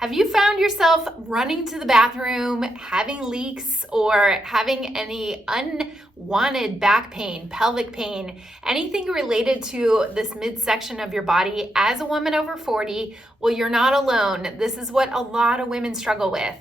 Have you found yourself running to the bathroom, having leaks, or having any unwanted back pain, pelvic pain, anything related to this midsection of your body as a woman over 40? Well, you're not alone. This is what a lot of women struggle with.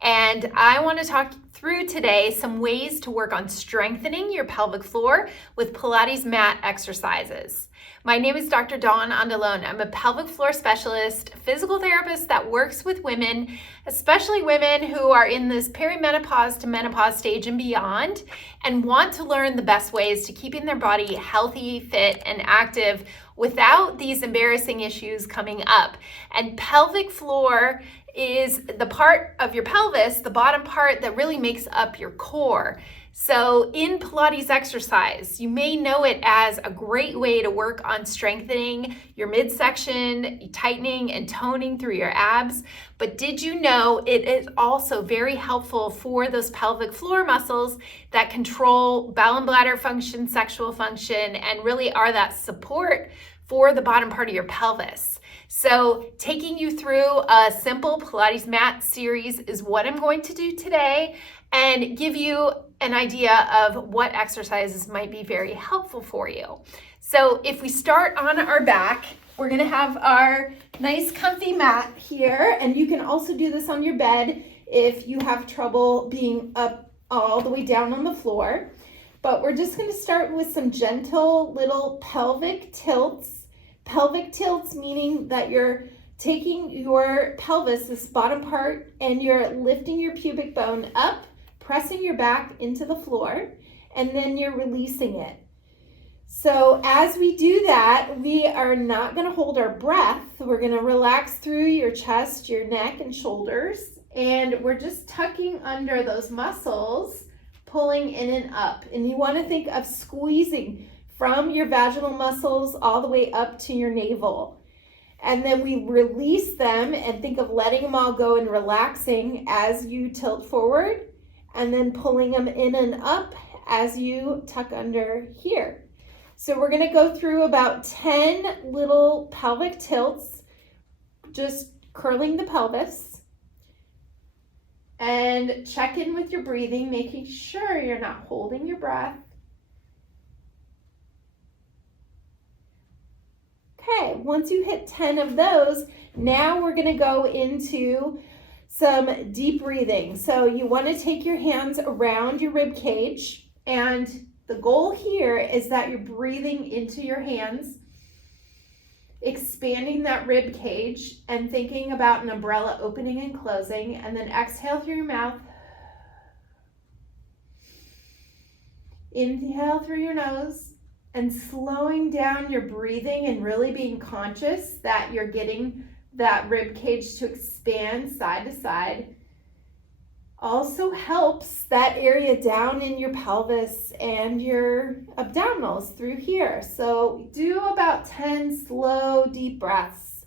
And I want to talk through today some ways to work on strengthening your pelvic floor with Pilates mat exercises. My name is Dr. Dawn Andalone. I'm a pelvic floor specialist, physical therapist that works with women, especially women who are in this perimenopause to menopause stage and beyond, and want to learn the best ways to keeping their body healthy, fit, and active without these embarrassing issues coming up. And pelvic floor is the part of your pelvis, the bottom part that really makes up your core. So in Pilates exercise, you may know it as a great way to work on strengthening your midsection, tightening and toning through your abs. But did you know it is also very helpful for those pelvic floor muscles that control bowel and bladder function, sexual function, and really are that support for the bottom part of your pelvis. So taking you through a simple Pilates mat series is what I'm going to do today, and give you an idea of what exercises might be very helpful for you. So if we start on our back, we're gonna have our nice comfy mat here, and you can also do this on your bed if you have trouble being up all the way down on the floor. But we're just gonna start with some gentle little pelvic tilts. Pelvic tilts meaning that you're taking your pelvis, this bottom part, and you're lifting your pubic bone up, pressing your back into the floor, and then you're releasing it. So as we do that, we are not going to hold our breath. We're going to relax through your chest, your neck, and shoulders, and we're just tucking under those muscles, pulling in and up. And you want to think of squeezing from your vaginal muscles all the way up to your navel. And then we release them and think of letting them all go and relaxing as you tilt forward, and then pulling them in and up as you tuck under here. So we're gonna go through about 10 little pelvic tilts, just curling the pelvis. And check in with your breathing, making sure you're not holding your breath. Okay, once you hit 10 of those, now we're gonna go into some deep breathing. So you want to take your hands around your rib cage, and the goal here is that you're breathing into your hands, expanding that rib cage and thinking about an umbrella opening and closing, and then exhale through your mouth. Inhale through your nose, and slowing down your breathing and really being conscious that you're getting that rib cage to expand side to side. Also helps that area down in your pelvis and your abdominals through here. So do about 10 slow, deep breaths.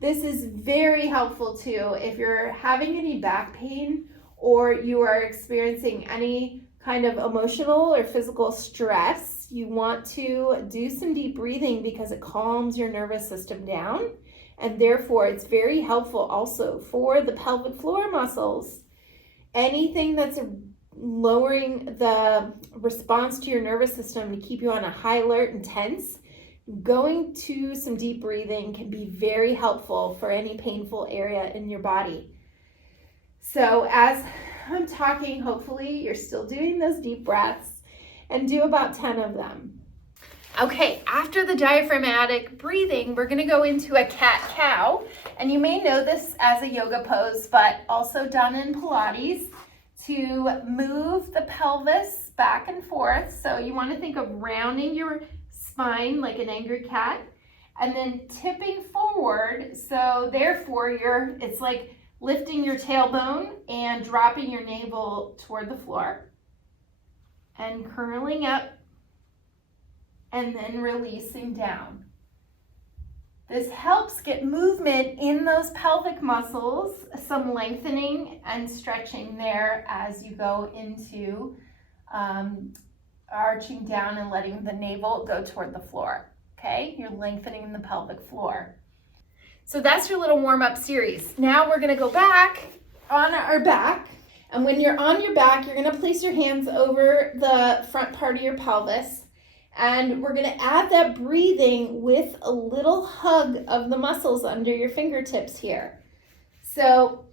This is very helpful too if you're having any back pain or you are experiencing any kind of emotional or physical stress. You want to do some deep breathing because it calms your nervous system down. And therefore, it's very helpful also for the pelvic floor muscles. Anything that's lowering the response to your nervous system to keep you on a high alert and tense, going to some deep breathing can be very helpful for any painful area in your body. So as I'm talking, hopefully you're still doing those deep breaths, and do about 10 of them. Okay, after the diaphragmatic breathing, we're gonna go into a cat-cow, and you may know this as a yoga pose, but also done in Pilates to move the pelvis back and forth. So you wanna think of rounding your spine like an angry cat, and then tipping forward, so therefore it's like lifting your tailbone and dropping your navel toward the floor, and curling up, and then releasing down. This helps get movement in those pelvic muscles, some lengthening and stretching there as you go into arching down and letting the navel go toward the floor. Okay, you're lengthening the pelvic floor. So that's your little warm-up series. Now we're gonna go back on our back. And when you're on your back, you're gonna place your hands over the front part of your pelvis. And we're gonna add that breathing with a little hug of the muscles under your fingertips here. So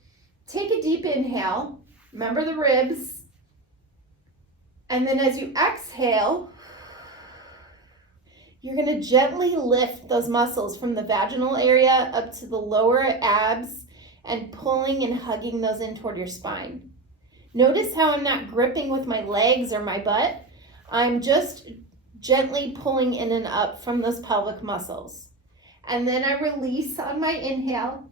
take a deep inhale, remember the ribs. And then as you exhale, you're gonna gently lift those muscles from the vaginal area up to the lower abs and pulling and hugging those in toward your spine. Notice how I'm not gripping with my legs or my butt. I'm just gently pulling in and up from those pelvic muscles. And then I release on my inhale.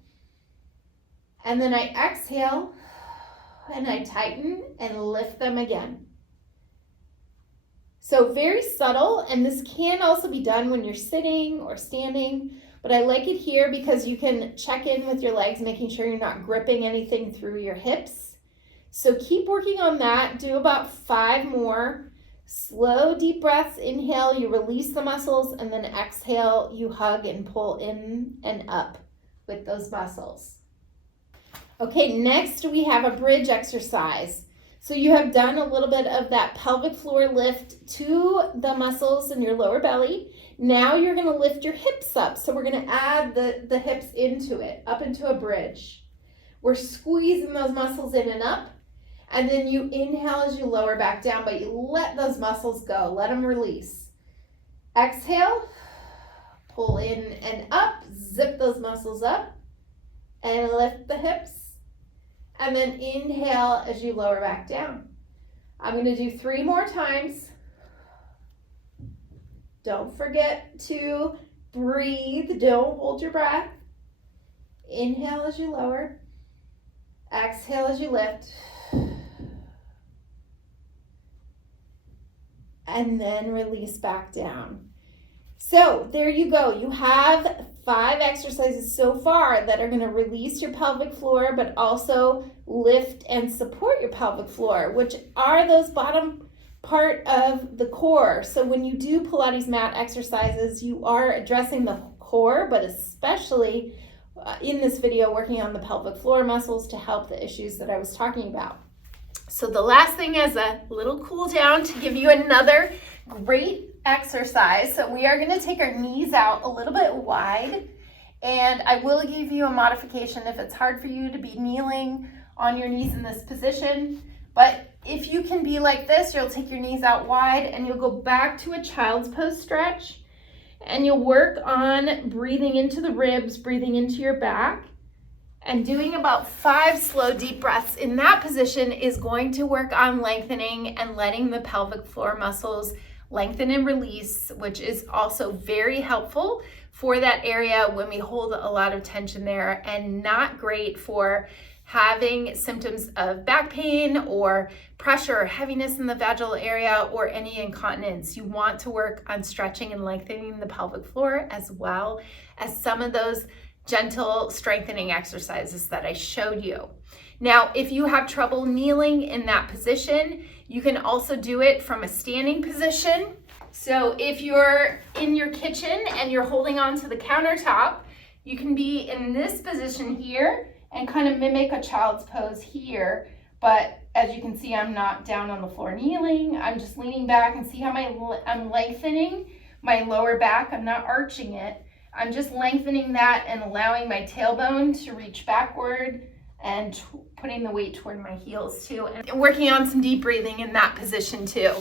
And then I exhale and I tighten and lift them again. So very subtle, and this can also be done when you're sitting or standing, but I like it here because you can check in with your legs, making sure you're not gripping anything through your hips. So keep working on that. Do about 5 more. Slow, deep breaths. Inhale, you release the muscles, and then exhale, you hug and pull in and up with those muscles. Okay, next we have a bridge exercise. So you have done a little bit of that pelvic floor lift to the muscles in your lower belly. Now you're gonna lift your hips up. So we're gonna add the hips into it, up into a bridge. We're squeezing those muscles in and up. And then you inhale as you lower back down, but you let those muscles go, let them release. Exhale, pull in and up, zip those muscles up, and lift the hips. And then inhale as you lower back down. I'm gonna do 3 more times. Don't forget to breathe, don't hold your breath. Inhale as you lower, exhale as you lift. And then release back down. So there you go. You have 5 exercises so far that are going to release your pelvic floor, but also lift and support your pelvic floor, which are those bottom part of the core. So when you do Pilates mat exercises, you are addressing the core, but especially in this video, working on the pelvic floor muscles to help the issues that I was talking about. So the last thing is a little cool down to give you another great exercise. So we are going to take our knees out a little bit wide, and I will give you a modification if it's hard for you to be kneeling on your knees in this position. But if you can be like this, you'll take your knees out wide and you'll go back to a child's pose stretch, and you'll work on breathing into the ribs, breathing into your back, and doing about 5 slow deep breaths in that position is going to work on lengthening and letting the pelvic floor muscles lengthen and release, which is also very helpful for that area when we hold a lot of tension there, and not great for having symptoms of back pain or pressure or heaviness in the vaginal area or any incontinence. You want to work on stretching and lengthening the pelvic floor, as well as some of those gentle strengthening exercises that I showed you. Now, if you have trouble kneeling in that position, you can also do it from a standing position. So if you're in your kitchen and you're holding on to the countertop, you can be in this position here and kind of mimic a child's pose here. But as you can see, I'm not down on the floor kneeling. I'm just leaning back, and see how I'm lengthening my lower back. I'm not arching it. I'm just lengthening that and allowing my tailbone to reach backward and putting the weight toward my heels too, and working on some deep breathing in that position too.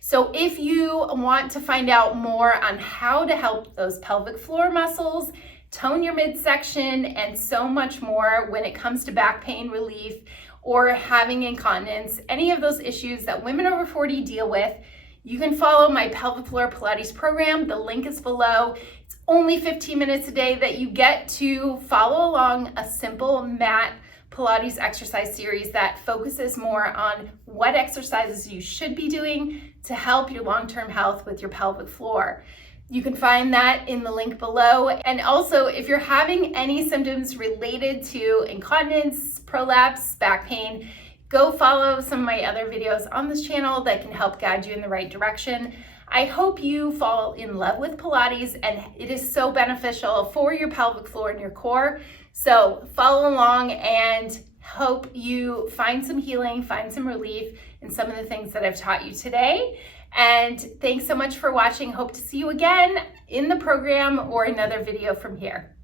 So if you want to find out more on how to help those pelvic floor muscles, tone your midsection, and so much more when it comes to back pain relief or having incontinence, any of those issues that women over 40 deal with, you can follow my pelvic floor Pilates program. The link is below. It's only 15 minutes a day that you get to follow along a simple mat Pilates exercise series that focuses more on what exercises you should be doing to help your long-term health with your pelvic floor. You can find that in the link below. And also, if you're having any symptoms related to incontinence, prolapse, back pain, go follow some of my other videos on this channel that can help guide you in the right direction. I hope you fall in love with Pilates, and it is so beneficial for your pelvic floor and your core. So follow along and hope you find some healing, find some relief in some of the things that I've taught you today. And thanks so much for watching. Hope to see you again in the program or another video from here.